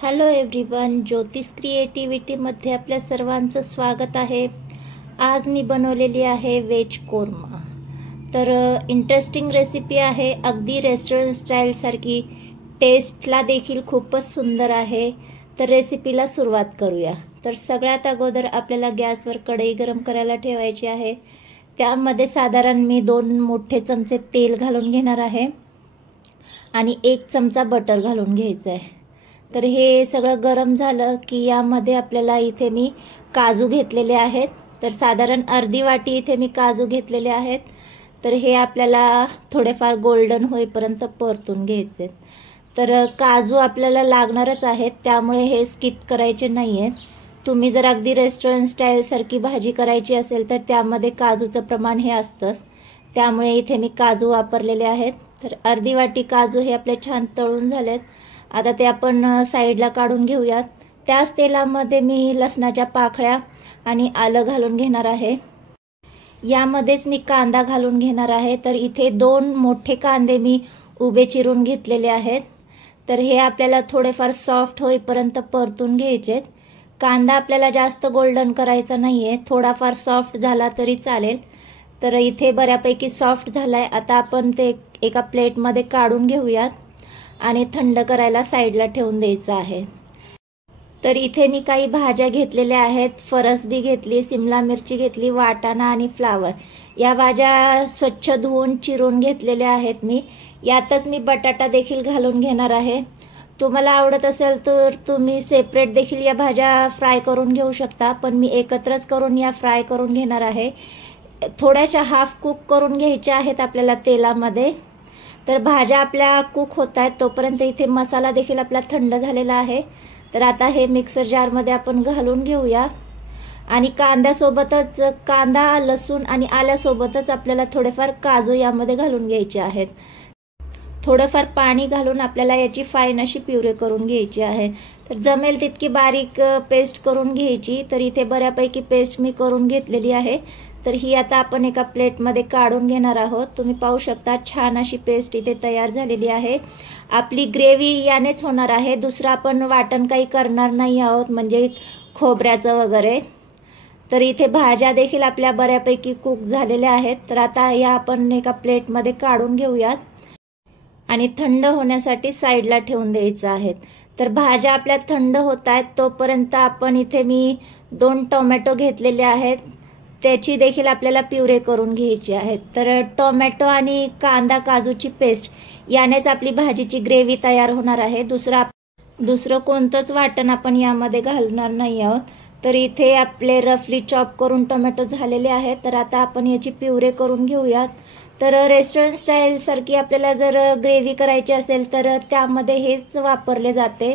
Hello everyone, ज्योतिष क्रिएटिव्हिटीमध्ये आपल्या सर्वांचं स्वागत आहे। आज मी बनवलेली आहे वेज कोरमा। तर इंटरेस्टिंग रेसिपी आहे, अगदी रेस्टॉरंट स्टाईलसारखी, टेस्टला देखील खूपच सुंदर आहे। तर रेसिपीला सुरुवात करूया। तर सगळ्यात अगोदर आपल्याला गॅसवर कढई गरम करायला ठेवायची आहे। त्यामध्ये साधारण मी 2 मोठे चमचे तेल घालून घेणार आहे आणि 1 चमचा बटर घालून घ्यायचं आहे। तर हे सगळं गरम झालं की यामध्ये आपल्याला इथे मी काजू घेतलेले आहेत। तर साधारण अर्धी वाटी इथे मी काजू घेतलेले आहेत। तर हे आपल्याला थोडेफार गोल्डन होईपर्यंत परतून घ्यायचे। तर काजू आपल्याला लागणारच आहेत, त्यामुळे हे स्किप करायचे नाही आहेत। तुम्ही जर अगदी रेस्टॉरंट स्टाईलसारखी भाजी करायची असेल तर त्यामध्ये काजूचं प्रमाण हे असतंच, त्यामुळे इथे मी काजू वापरलेले आहेत। तर अर्धी वाटी काजू हे आपले छान तळून झालेत। आता ते आपण साईडला काढून घेऊयात। त्याच तेलामध्ये मी लसणाच्या पाकळ्या आणि आलं घालून घेणार आहे। यामध्येच मी कांदा घालून घेणार आहे। तर इथे 2 मोठे कांदे मी उभे चिरून घेतलेले आहेत। तर हे आपल्याला थोडेफार सॉफ्ट होईपर्यंत परतून घ्यायचे। कांदा आपल्याला जास्त गोल्डन करायचा नाहीये, थोडाफार सॉफ्ट झाला तरी चालेल। तर इथे बऱ्यापैकी सॉफ्ट झालाय। आता आपण ते एका प्लेटमध्ये काढून घेऊयात आणि थंड करायला साईडला ठेवून द्यायचं आहे। तर इथे मी काही भाज्या घेतलेल्या आहेत। फरसबी घेतली, सिमला मिरची घेतली, वाटाणा आणि फ्लावर। या भाज्या स्वच्छ धुवून चिरून घेतलेल्या आहेत मी। यातच मी बटाटा देखील घालून घेणार आहे। तुम्हाला आवडत असेल तर तुम्ही सेपरेट देखील या भाज्या फ्राय करून घेऊ शकता, पण मी एकत्रच करून या फ्राय करून घेणार आहे। थोड्याशा हाफ कुक करून घ्यायच्या आहेत आपल्याला तेलामध्ये। तर भाज्या आपल्या कुक होत आहेत तोपर्यंत इथे मसाला देखील आपला थंड झालेला आहे। तर आता हे मिक्सर जारमध्ये आपण घालून घेऊया आणि कांद्यासोबतच, कांदा लसूण आणि आल्यासोबतच आपल्याला थोडेफार काजू यामध्ये घालून घ्यायचे आहेत। थोडंफार पाणी घालून आपल्याला याची फाईन अशी प्युरे करून घ्यायची आहे। तर जमेल तितकी बारीक पेस्ट करून घ्यायची। तर इथे बऱ्यापैकी पेस्ट मी करून घेतलेली आहे। तर ही आता आपण एका प्लेटमध्ये काढून घेणार आहोत। तुम्ही पाहू शकता छान अशी पेस्ट इथे तयार झालेली आहे। आपली ग्रेव्ही यानेच होणार आहे, दुसरं आपण वाटण काही करणार नाही आहोत, म्हणजे खोबऱ्याचं वगैरे। तर इथे भाज्या देखील आपल्या बऱ्यापैकी कुक झालेल्या आहेत। तर आता या आपण एका प्लेटमध्ये काढून घेऊयात आणि थंड होण्यासाठी साईडला ठेवून द्यायचं आहे। तर भाज्या आपल्या थंड होत आहेत तोपर्यंत आपण इथे मी 2 टोमॅटो घेतलेले आहेत, त्याची देखील आपल्याला प्युरे करून घ्यायची आहे। तर टोमॅटो आणि कांदा काजूची पेस्ट यानेच आपली भाजीची ग्रेव्ही तयार होणार आहे। दुसरं कोणतंच वाटण आपण यामध्ये घालणार नाही आहोत। तर इथे आपले रफली चॉप करून टोमॅटो झालेले आहेत। तर आता आपण याची प्युरे करून घेऊयात। तर रेस्टॉरंट स्टाईल सारखी आपल्याला जर ग्रेव्ही करायची असेल तर त्यामध्ये हेच वापरले जाते।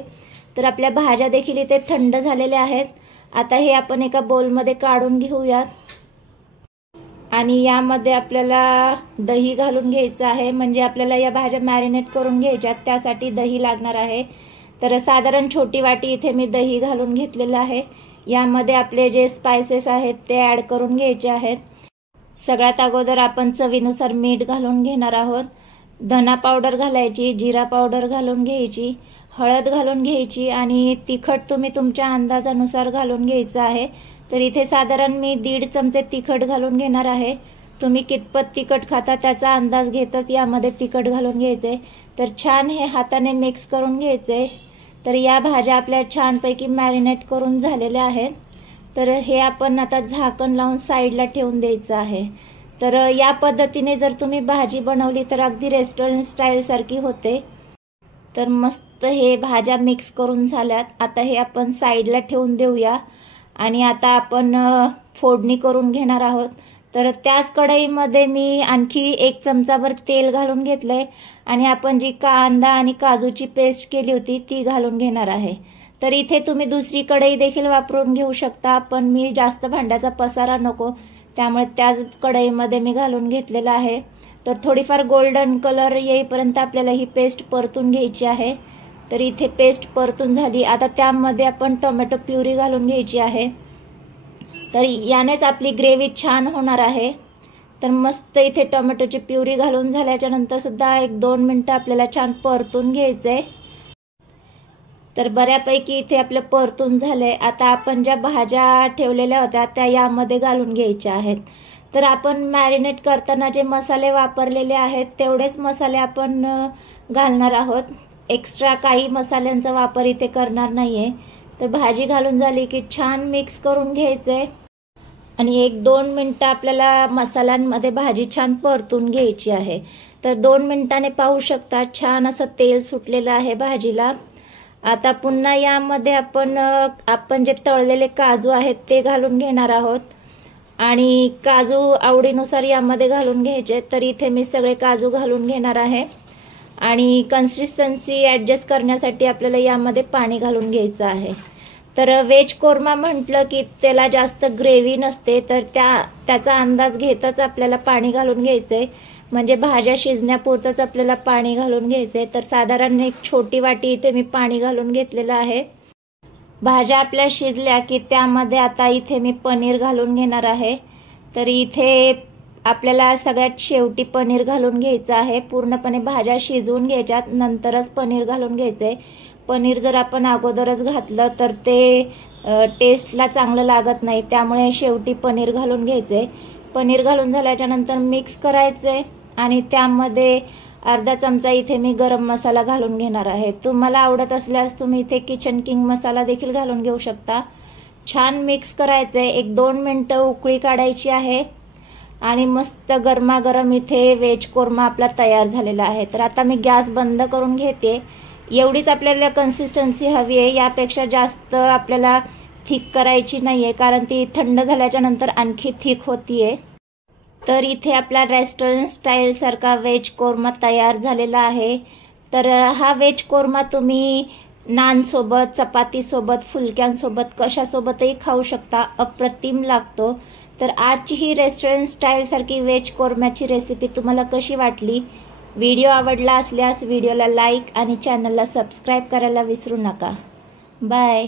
तर आपल्या भाज्या देखील इथे थंड झालेल्या आहेत। आता हे आपण एका बोलमध्ये काढून घेऊयात आणि यामध्ये आपल्याला दही घालून घ्यायचं आहे, म्हणजे आपल्याला या भाज्या मॅरिनेट करून घ्यायच्यात, त्यासाठी दही लागणार आहे। तर साधारण छोटी वाटी इथे मी दही घालून घेतलेलं आहे। यामध्ये आपले जे स्पायसेस आहेत ते ॲड करून घ्यायचे आहेत। सगळ्यात अगोदर आपण चवीनुसार मीठ घालून घेणार आहोत। धना पावडर घालायची, जिरा पावडर घालून घ्यायची, हळद घालून घ्यायची आणि तिखट तुम्ही तुमच्या अंदाजानुसार घालून घ्यायचं आहे। तर इथे साधारण मी 1.5 चमचे तिखट घालून घेणार आहे। तुम्ही कितपत तिखट खाता त्याचा अंदाज घेतच यामध्ये तिखट घालून घ्यायचे। तर छान हे हाताने मिक्स करून घ्यायचे। तर या भाज्या आपल्या छानपैकी मॅरिनेट करून झालेल्या आहेत। तर हे आपण आता झाकण लावून साईडला ठेवून द्यायचं आहे। तर या पद्धतीने जर तुम्ही भाजी बनवली तर अगदी रेस्टॉरंट स्टाईलसारखी होते। तर मस्त हे भाज्या मिक्स करून झाल्यात। आता हे आपण साईडला ठेवून देऊया आणि आता आपण फोडणी करून घेणार आहोत। तर त्याच कढईमध्ये मी आणखी 1 चमचाभर तेल घालून घेतलंय आणि आपण जी कांदा आणि काजूची पेस्ट केली होती ती घालून घेणार आहे। तर इथे तुम्ही दुसरी कढई देखील वापरून घेऊ शकता, पण मी जास्त भांड्याचा पसारा नको त्यामुळे त्याच कढईमध्ये मी घालून घेतलेला आहे। तर थोडीफार गोल्डन कलर येईपर्यंत आपल्याला ही पेस्ट परतून घ्यायची आहे। तर इथे पेस्ट परतून झाली। आता त्यामध्ये आपण टोमॅटो प्युरी घालून घ्यायची आहे। तर यानेच आपली ग्रेव्ही छान होणार आहे। तर मस्त इथे टोमॅटोची प्युरी घालून झाल्याच्या नंतर सुद्धा 1-2 मिनिटं आपल्याला छान परतून घ्यायचंय। तर बऱ्यापैकी इथे आपलं परतून झालंय. आता आपण ज्या भाज्या ठेवलेल्या होत्या त्या यामध्ये घालून घ्यायच्या आहेत. तर आपण मॅरिनेट करताना जे मसाले वापरलेले आहेत तेवढेच मसाले आपण घालणार आहोत. एक्स्ट्रा काही मसाल्यांचा वापर इथे करणार नाहीये. तर भाजी घालून झाली की छान मिक्स करून घ्यायचंय आणि 1-2 मिनटं आपल्याला मसाल्यांमध्ये भाजी छान परतून घ्यायची आहे. तर 2 मिनिटांनी पाहू शकता छान असं तेल सुटलेलं आहे भाजीला. आता पुन्हा यामध्ये आपण जे तळलेले काजू आहेत ते घालून घेणार आहोत आणि काजू आवडीनुसार यामध्ये घालून घ्यायचे. तर इथे मी सगळे काजू घालून घेणार आहे आणि कन्सिस्टन्सी ॲडजस्ट करण्यासाठी आपल्याला यामध्ये पाणी घालून घ्यायचं आहे. तर व्हेज कोरमा म्हटलं की त्याला जास्त ग्रेव्ही नसते, तर त्याचा अंदाज घेतच आपल्याला पाणी घालून घ्यायचंय. म्हणजे भाज्या शिजण्यापुरतंच आपल्याला पाणी घालून घ्यायचंय. तर साधारण एक छोटी वाटी इथे मी पाणी घालून घेतलेलं आहे. भाज्या आपल्या शिजल्या की त्यामध्ये आता इथे मी पनीर घालून घेणार आहे. तर इथे आपल्याला सगळ्यात शेवटी पनीर घालून घ्यायचं आहे. पूर्णपणे भाज्या शिजवून घ्यायच्यात, नंतरच पनीर घालून घ्यायचंय. पनीर जर आपण अगोदरच घातलं तर ते टेस्टला चांगलं लागत नाही, त्यामुळे शेवटी पनीर घालून घ्यायचंय. पनीर घालून झाल्याच्या नंतर मिक्स करायचंय आणि त्यामध्ये अर्धा चमचा इथे मी गरम मसाला घालून घेणार आहे. तुम्हाला आवडत असल्यास तुम्ही इथे किचन किंग मसाला देखील घालून घेऊ शकता. छान मिक्स करायचंय. 1-2 मिनटं उकळी काढायची आहे आणि मस्त गरमागरम इथे व्हेज कोरमा आपला तयार झालेला आहे. तर आता मी गॅस बंद करून घेते. एवढीच आपल्याला कन्सिस्टन्सी हवी आहे, यापेक्षा जास्त आपल्याला थिक करायची नाहीये, कारण ती थंड झाल्याच्या नंतर आणखी थिक होतीये. तर इथे आपला रेस्टॉरंट स्टाईल सारखा व्हेज कोरमा तयार झालेला आहे. तर हा व्हेज कोरमा तुम्ही नानसोबत, चपातीसोबत, फुलक्यांसोबत कशासोबतही खाऊ शकता. अप्रतिम लागतो. तर आजची ही रेस्टॉरंट स्टाईल सारखी व्हेज कोरम्याची रेसिपी तुम्हाला कशी वाटली? व्हिडिओ आवडला असल्यास व्हिडिओला लाईक आणि चॅनलला सबस्क्राईब करायला विसरू नका. बाय.